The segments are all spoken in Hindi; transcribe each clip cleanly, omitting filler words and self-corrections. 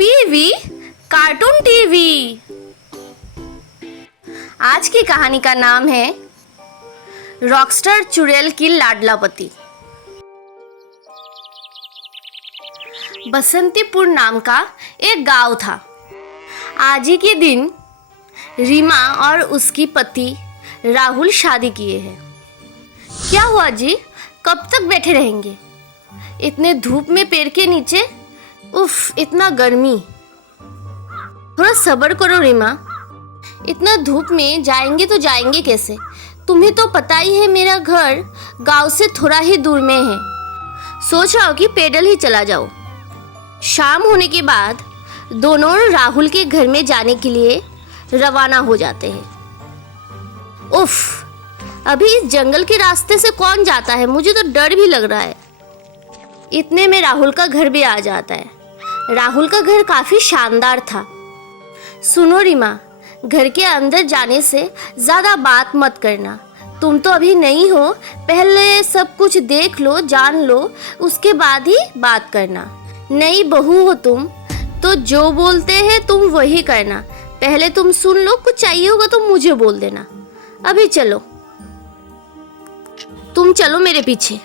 PV cartoon TV. आज की कहानी का नाम है रॉकस्टार चुड़ैल की लाडला पति। बसंतीपुर नाम का एक गांव था। आज ही के दिन रीमा और उसकी पति राहुल शादी किए हैं। क्या हुआ जी, कब तक बैठे रहेंगे इतने धूप में पेड़ के नीचे? उफ, इतना गर्मी। थोड़ा सब्र करो रीमा, इतना धूप में जाएंगे तो जाएंगे कैसे? तुम्हें तो पता ही है मेरा घर गांव से थोड़ा ही दूर में है। सोच रहा हूँ कि पैदल ही चला जाओ। शाम होने के बाद दोनों राहुल के घर में जाने के लिए रवाना हो जाते हैं। उफ, अभी इस जंगल के रास्ते से कौन जाता है? मुझे तो डर भी लग रहा है। इतने में राहुल का घर भी आ जाता है। राहुल का घर काफी शानदार था। सुनो रीमा, घर के अंदर जाने से ज्यादा बात मत करना। तुम तो अभी नई हो, पहले सब कुछ देख लो, जान लो, उसके बाद ही बात करना। नई बहू हो तुम, तो जो बोलते हैं तुम वही करना। पहले तुम सुन लो, कुछ चाहिए होगा तो मुझे बोल देना। अभी चलो, तुम चलो मेरे पीछे।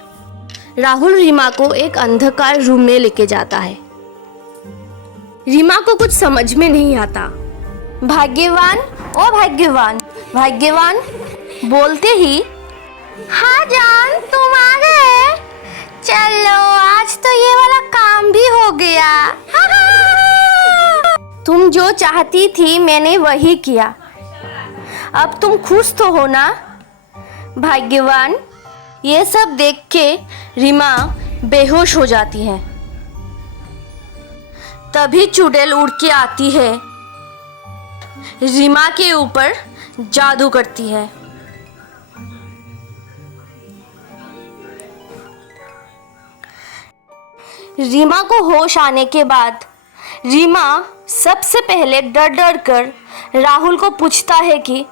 राहुल रीमा को एक अंधकार रूम में लेके जाता है। रीमा को कुछ समझ में नहीं आता। भाग्यवान, ओ भाग्यवान, भाग्यवान बोलते ही, हाँ जान, तुम आ गए। चलो, आज तो ये वाला काम भी हो गया। तुम जो चाहती थी मैंने वही किया। अब तुम खुश तो हो ना? भाग्यवान ये सब देख के रीमा बेहोश हो जाती है। तभी चुड़ैल उड़ के आती है, रीमा के ऊपर जादू करती है। रीमा को होश आने के बाद रीमा सबसे पहले डर डर कर राहुल को पूछता है कि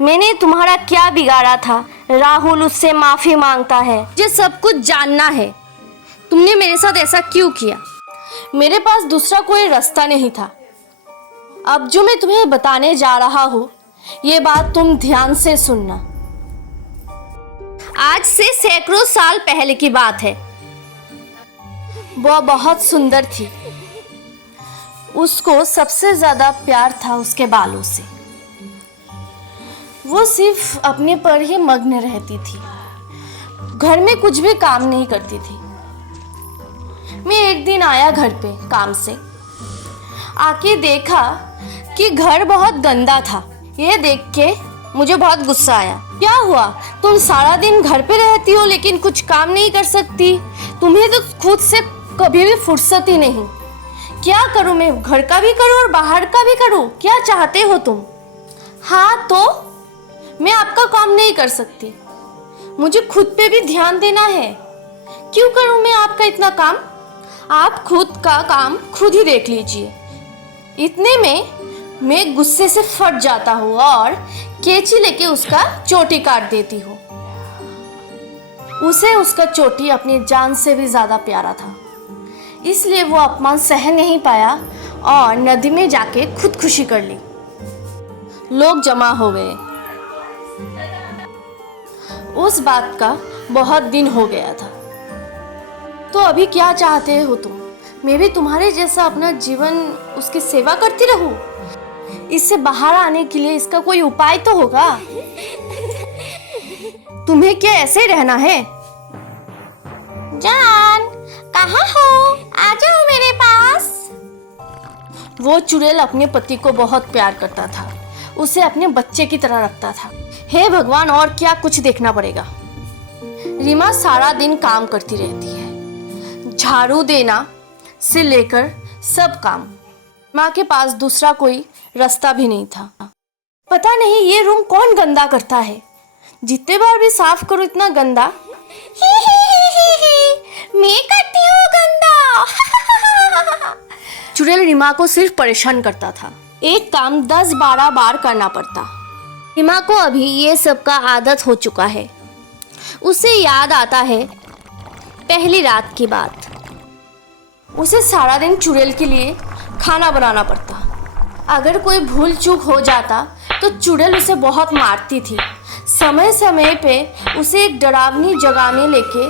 मैंने तुम्हारा क्या बिगाड़ा था? राहुल उससे माफी मांगता है। मुझे सब कुछ जानना है, तुमने मेरे साथ ऐसा क्यों किया? मेरे पास दूसरा कोई रास्ता नहीं था। अब जो मैं तुम्हें बताने जा रहा हूँ, ये बात तुम ध्यान से सुनना। आज से सैकड़ों साल पहले की बात है। वह बहुत सुंदर थी। उसको सबसे ज्यादा प्यार था उसके बालों से। वो सिर्फ अपने पर ही मग्न रहती थी, घर में कुछ भी काम नहीं करती थी। मैं एक दिन आया घर पे काम से, आके देखा कि घर बहुत गंदा था। ये देख के मुझे बहुत गुस्सा आया। क्या हुआ, तुम सारा दिन घर पे रहती हो लेकिन कुछ काम नहीं कर सकती? तुम्हें तो खुद से कभी भी फुर्सत ही नहीं। क्या करूं मैं? घर का भी करूं और बाहर का भी करूं? क्या चाहते हो तुम? हाँ, तो मैं आपका काम नहीं कर सकती। मुझे खुद पे भी ध्यान देना है। क्यों करूं मैं आपका इतना काम? आप खुद का काम खुद ही देख लीजिए। इतने में मैं गुस्से से फट जाता हूँ और कैंची लेके उसका चोटी काट देती हूँ। उसे उसका चोटी अपनी जान से भी ज्यादा प्यारा था, इसलिए वो अपमान सह नहीं पाया और नदी में जाके खुदकुशी कर ली। लोग जमा हो गए। उस बात का बहुत दिन हो गया था। तो अभी क्या चाहते हो तुम? मैं भी तुम्हारे जैसा अपना जीवन उसकी सेवा करती रहूं? इससे बाहर आने के लिए इसका कोई उपाय तो होगा। तुम्हें क्या ऐसे रहना है? जान, कहाँ हो? आ जाओ मेरे पास। वो चुड़ैल अपने पति को बहुत प्यार करता था, उसे अपने बच्चे की तरह रखता था। हे भगवान, और क्या कुछ देखना पड़ेगा। रीमा सारा दिन काम करती रहती है, झाड़ू देना से लेकर सब काम। माँ के पास दूसरा कोई रास्ता भी नहीं था। पता नहीं ये रूम कौन गंदा करता है? जितने बार भी साफ करो इतना गंदा। मैं करती हूँ गंदा। चुड़ैल रीमा को सिर्फ परेशान करता था। एक काम 10-12 बार करना पड़ता। रीमा को अभी ये सब का आदत हो चुका है। उसे याद आता है पहली रात की बात। उसे सारा दिन चुड़ैल के लिए खाना बनाना पड़ता। अगर कोई भूल चूक हो जाता तो चुड़ैल उसे बहुत मारती थी। समय समय पे उसे एक डरावनी जगह में लेके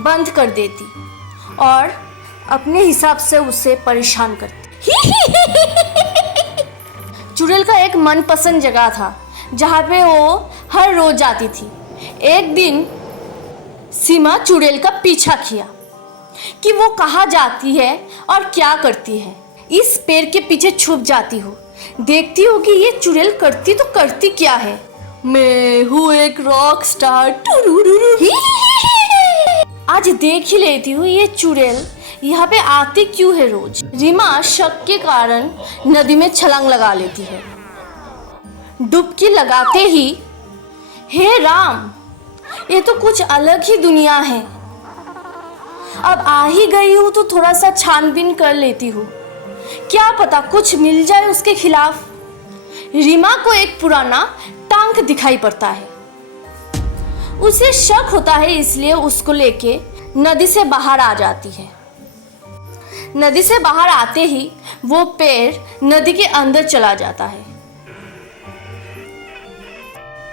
बंद कर देती और अपने हिसाब से उसे परेशान करती। चुड़ैल का एक मनपसंद जगह था जहाँ पे वो हर रोज जाती थी। एक दिन सीमा चुड़ैल का पीछा किया कि वो कहाँ जाती है और क्या करती है। इस पेड़ के पीछे छुप जाती हूँ, देखती हूँ कि ये चुड़ैल करती तो करती क्या है। मैं हूँ एक रॉक स्टार। आज देख ही लेती हूँ ये चुड़ैल यहाँ पे आती क्यों है रोज। रीमा शक के कारण नदी में छलांग लगा लेती है। डुबकी लगाते ही हे राम, ये तो कुछ अलग ही दुनिया है। अब आ ही गई हूँ तो थोड़ा सा छानबीन कर लेती हूँ, क्या पता कुछ मिल जाए उसके खिलाफ। रीमा को एक पुराना टांक दिखाई पड़ता है। उसे शक होता है, इसलिए उसको लेके नदी से बाहर आ जाती है। नदी से बाहर आते ही वो पैर नदी के अंदर चला जाता है।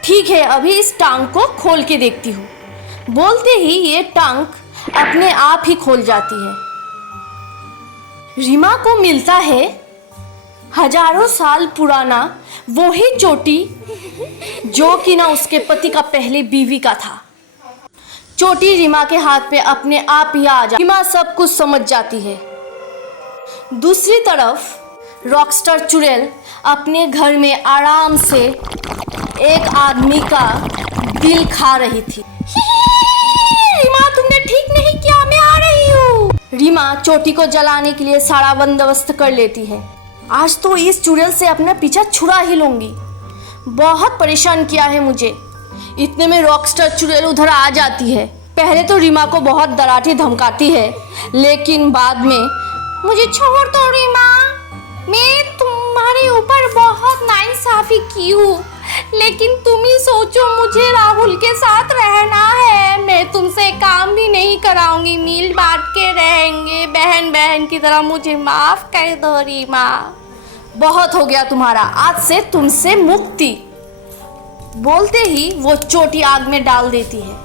ठीक है, अभी इस टांग को खोल के देखती हूँ। बोलते ही ये टांग अपने आप ही खोल जाती है। रीमा को मिलता है हजारों साल पुराना वो ही चोटी जो कि ना उसके पति का पहले बीवी का था। चोटी रीमा के हाथ पे अपने आप ही आ जाती। रीमा सब कुछ समझ जाती है। दूसरी तरफ रॉकस्टार चुड़ैल अपने घर में आराम से एक आदमी का दिल खा रही थी। रीमा, तुमने ठीक नहीं किया, मैं आ रही हूँ। रीमा चोटी को जलाने के लिए सारा बंदोबस्त कर लेती है। आज तो इस चुड़ैल से अपना पीछा छुड़ा ही लूंगी। बहुत परेशान किया है मुझे। इतने में रॉकस्टार चुड़ैल उधर आ जाती है। पहले तो रीमा को बहुत डराती धमकाती है, लेकिन बाद में मुझे छोड़ दो रीमा, मैं तुम्हारे ऊपर बहुत नाइंसाफी की हूँ, लेकिन तुम ही सोचो, मुझे राहुल के साथ रहना है। मैं तुमसे काम भी नहीं कराऊंगी, मिल बांट के रहेंगे बहन बहन की तरह, मुझे माफ कर दो रीमा। बहुत हो गया तुम्हारा, आज से तुमसे मुक्ति। बोलते ही वो चोटी आग में डाल देती है।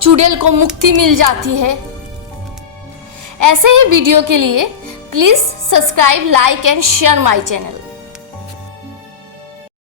चुड़ैल को मुक्ति मिल जाती है। ऐसे ही वीडियो के लिए please subscribe, like and share my channel.